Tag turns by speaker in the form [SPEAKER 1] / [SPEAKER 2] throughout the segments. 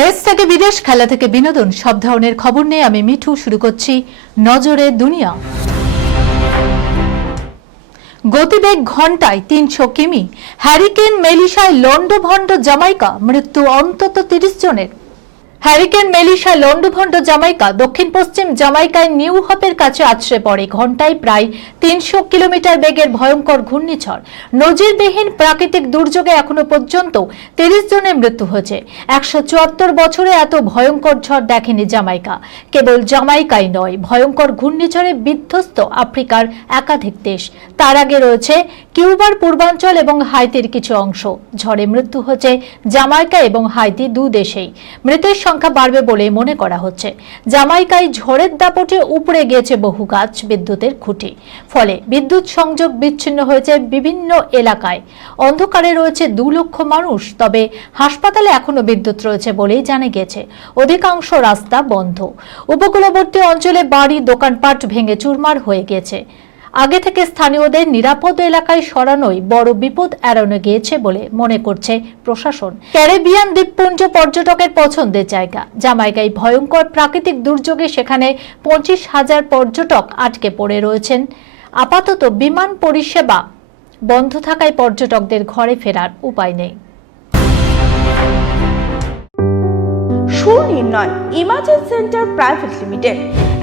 [SPEAKER 1] দেশ থেকে বিদেশ, খেলা থেকে বিনোদন, সব ধরনের খবর নিয়ে আমি মিঠু শুরু করছি নজরে দুনিয়া। গতিবেগ ঘন্টায় তিনশো কিমি হ্যারিকেন মেলিশায় লন্ডভন্ড জামাইকা, মৃত্যু অন্তত তিরিশ জনের। হ্যারিকেন মেলিশা লন্ডভন্ড জামাইকা দক্ষিণ পশ্চিম জামাইকায় নিউ হপের কাছে আছড়ে পড়ে। ঘন্টায় প্রায় তিনশো কিলোমিটার বেগের ভয়ঙ্কর ঘূর্ণিঝড়। নজিরবিহীন প্রাকৃতিক দুর্যোগে এখনও পর্যন্ত তিরিশ জনের মৃত্যু হয়েছে। একশো চুয়াত্তর বছরে এত ভয়ঙ্কর ঝড় দেখেনি জামাইকা। কেবল জামাইকাই নয়, ভয়ঙ্কর ঘূর্ণিঝড়ে বিধ্বস্ত আফ্রিকার একাধিক দেশ। তার আগে রয়েছে কিউবার পূর্বাঞ্চল এবং হাইতির কিছু অংশ। ঝড়ে মৃত্যু হচ্ছে জামাইকা এবং হাইতি দু দেশেই। মৃতের সংখ্যা বাড়বে বলে মনে করা হচ্ছে। জামাইকায় ঝড়ের দাপটে উপড়ে গিয়েছে বহু গাছ বিদ্যুতের খুঁটি। ফলে বিদ্যুৎ সংযোগ বিচ্ছিন্ন হয়েছে বিভিন্ন এলাকায়। অন্ধকারে রয়েছে দু লক্ষ মানুষ, তবে হাসপাতালে এখনও বিদ্যুৎ রয়েছে বলেই জানা গেছে অধিকাংশ রাস্তা বন্ধ। উপকূলবর্তী অঞ্চলে বাড়ি, দোকানপাট ভেঙে চুরমার হয়ে গেছে আগে থেকে স্থানীয়দের নিরাপদ এলাকায় সরানোই বড় বিপদ এড়ানো গিয়েছে বলে মনে করছে প্রশাসন। ক্যারিবিয়ান দ্বীপপুঞ্জ পর্যটকের পছন্দের জায়গা। জামাইকায় ভয়ঙ্কর প্রাকৃতিক দুর্যোগে সেখানে পঁচিশ হাজার পর্যটক আটকে পড়ে রয়েছেন। আপাতত বিমান পরিষেবা বন্ধ থাকায় পর্যটকদের ঘরে ফেরার উপায় নেই।
[SPEAKER 2] Sunirnoy imaging centre private limited.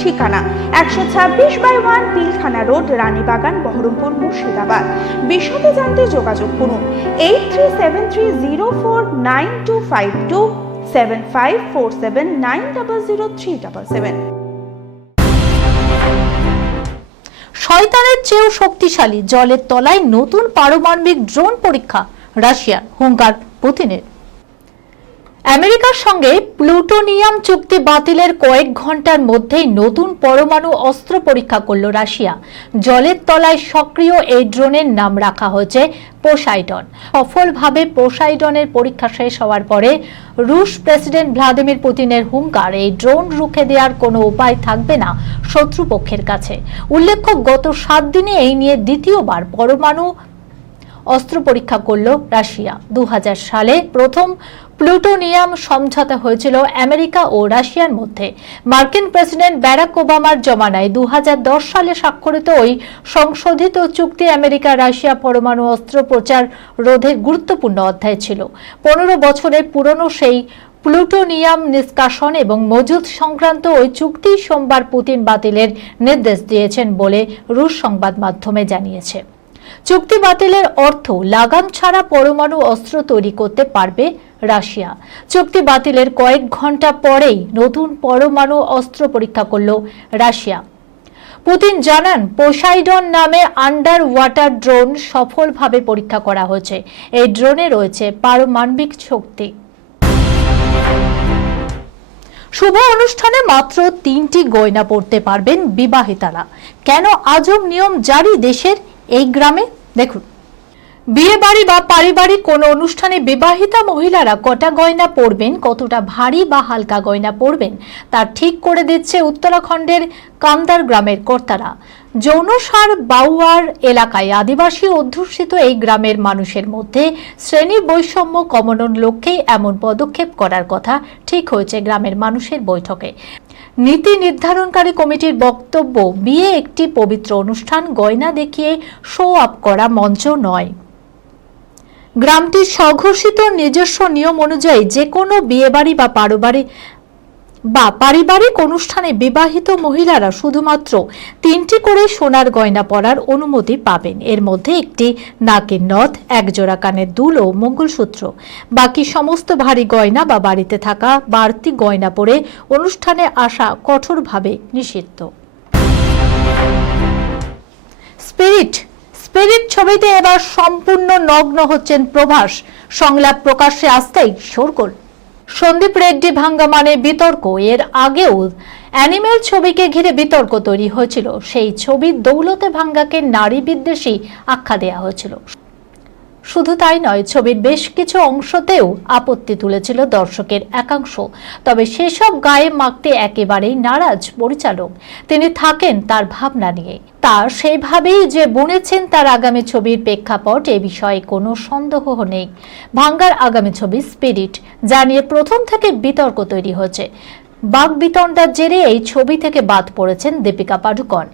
[SPEAKER 2] ঠিকানা একশো ছাব্বিশ by one Pilkhana road, Ranibagan, Baharampur, Murshidabad. বিশদে জানতে যোগাযোগ করুন eight three seven three zero four nine two five two seven five four seven nine double zero three double seven.
[SPEAKER 1] শয়তানের চেয়েও শক্তিশালী জলের তলায় নতুন পারমাণবিক ড্রোন পরীক্ষা রাশিয়ার হুঙ্কার পুতিনের। আমেরিকার সঙ্গে প্লুটোনিয়াম চুক্তি বাতিলের কয়েক ঘণ্টার মধ্যেই নতুন পরমাণু অস্ত্র পরীক্ষা করল রাশিয়া। জলের তলায় সক্রিয় এই ড্রোনের নাম রাখা হয়েছে পোসাইডন। সফলভাবে পোসাইডনের পরীক্ষা শেষ হওয়ার পরে রুশ প্রেসিডেন্ট ভ্লাদিমির পুতিনের হুঙ্কার, এই ড্রোন রুখে দেওয়ার কোনো উপায় থাকবে না শত্রুপক্ষের কাছে। উল্লেখ্য, গত সাত দিনে এই নিয়ে দ্বিতীয়বার পরমাণু অস্ত্র পরীক্ষা করল রাশিয়া। দু হাজার সালে প্রথম প্লুটোনিয়াম সমঝোতা হয়েছিল আমেরিকা ও রাশিয়ার মধ্যে। মার্কিন প্রেসিডেন্ট ব্যারাক ওবামার জমানায় দুহাজার দশ সালে স্বাক্ষরিত ওই সংশোধিত চুক্তি আমেরিকা রাশিয়া পরমাণু অস্ত্র প্রচার রোধের গুরুত্বপূর্ণ অধ্যায় ছিল। পনেরো বছরের পুরনো সেই প্লুটোনিয়াম নিষ্কাশন এবং মজুদ সংক্রান্ত ওই চুক্তি সোমবার পুতিন বাতিলের নির্দেশ দিয়েছেন বলে রুশ সংবাদ মাধ্যমে জানিয়েছে। চুক্তি বাতিলের অর্থ লাগাম ছাড়া পরমাণু অস্ত্র তৈরি করতে পারবে রাশিয়া। চুক্তি বাতিলের কয়েক ঘণ্টা পরেই নতুন পরমাণু অস্ত্র পরীক্ষা করল রাশিয়া। পুতিন জানান, পোসাইডন নামে আন্ডার ওয়াটার ড্রোন সফলভাবে পরীক্ষা করা হয়েছে। এই ড্রোনে রয়েছে পারমাণবিক শক্তি। শুভ অনুষ্ঠানে মাত্র তিনটি গয়না পড়তে পারবেন বিবাহিতারা। কেন আজব নিয়ম জারি দেশের এই গ্রামে, দেখুন। বিয়ে বাড়ি বা পারিবারিক কোনো অনুষ্ঠানে বিবাহিতা মহিলারা কটা গয়না পরবেন, কতটা ভারী বা হালকা গয়না পরবেন, তা ঠিক করে দিচ্ছে উত্তরাখণ্ডের কামদার গ্রামের কর্তারা। যৌনসার বাউয়ার এলাকায় আদিবাসী অধ্যুষিত এই গ্রামের মানুষের মধ্যে শ্রেণি বৈষম্য কমানোর লক্ষ্যেই এমন পদক্ষেপ করার কথা ঠিক হয়েছে গ্রামের মানুষের বৈঠকে। নীতি নির্ধারণকারী কমিটির বক্তব্য, বিয়ে একটি পবিত্র অনুষ্ঠান, গয়না দেখিয়ে শো আপ করা মঞ্চ নয়। গ্রামটির স্বঘোষিত নিজস্ব নিয়ম অনুযায়ী যে কোনো বিয়েবাড়ি বা পারিবারিক বা পারিবারিক অনুষ্ঠানে বিবাহিত মহিলারা শুধুমাত্র তিনটি করে সোনার গয়না পরার অনুমতি পাবেন। এর মধ্যে একটি নাকের নথ, একজোড়া কানের দুল ও মঙ্গলসূত্র। বাকি সমস্ত ভারী গয়না বা বাড়িতে থাকা বাড়তি গয়না পরে অনুষ্ঠানে আসা কঠোরভাবে নিষিদ্ধ। স্পিরিট স্পিরিট ছবিতে এবার সম্পূর্ণ নগ্ন হচ্ছেন প্রভাস। সংলাপ প্রকাশ্যে আসতেই শোরগোল। সন্দীপ রেড্ডি ভাঙ্গা মানে বিতর্ক। এর আগেও অ্যানিমেল ছবিকে ঘিরে বিতর্ক তৈরি হয়েছিল। সেই ছবি দৌলতে ভাঙ্গাকে নারী বিদ্বেষী আখ্যা দেওয়া হয়েছিল। শুধু তাই নয়, ছবির বেশ কিছু অংশতেও আপত্তি তুলেছিল দর্শকের একাংশ। তবে সেসব গায়ে মাখতে একেবারেই নারাজ পরিচালক। তিনি থাকেন তার ভাবনা নিয়ে। তার সেইভাবেই যে বুনেছেন তার আগামী ছবির প্রেক্ষাপট এ বিষয়ে কোনো সন্দেহ নেই। ভাঙ্গার আগামী ছবি স্পিরিট, যা নিয়ে প্রথম থেকে বিতর্ক তৈরি হয়েছে। বাক বিতণ্ডার জেরে এই ছবি থেকে বাদ পড়েছেন দীপিকা পাডুকন।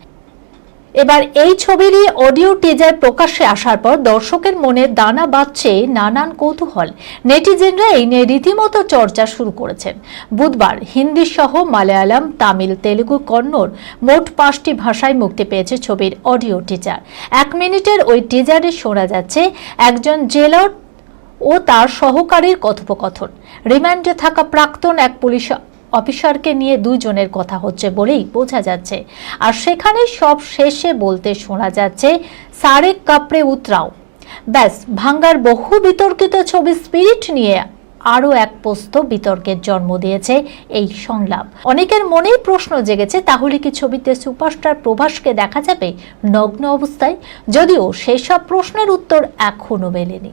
[SPEAKER 1] এবার এই ছবিরই অডিও টিজার প্রকাশ্যে আসার পর দর্শকের মনে দানা বাঁধছে নানান কৌতূহল। নেটিজেনরা এই নিয়ে রীতিমতো চর্চা শুরু করেছেন। বুধবার হিন্দি সহ মালায়ালাম, তামিল, তেলুগু, কন্নড় মোট পাঁচটি ভাষায় মুক্তি পেয়েছে ছবির অডিও টিজার এক মিনিটের ওই টিজারে শোনা যাচ্ছে একজন জেলার ও তার সহকারীর কথোপকথন। রিমান্ডে থাকা প্রাক্তন এক পুলিশ অফিসারকে নিয়ে দুইজনের কথা হচ্ছে বলেই বোঝা যাচ্ছে। আর সেখানে সব শেষে বলতে শোনা যাচ্ছে, সারে কাপড়ে উতরাও। ব্যাস, ভাঙ্গার বহু বিতর্কিত ছবি স্পিরিট নিয়ে আরও এক পোস্ত বিতর্কের জন্ম দিয়েছে এই সংলাপ। অনেকের মনেই প্রশ্ন জেগেছে, তাহলে কি ছবিতে সুপারস্টার প্রভাসকে দেখা যাবে নগ্ন অবস্থায়? যদিও সেসব প্রশ্নের উত্তর এখনও মেলেনি।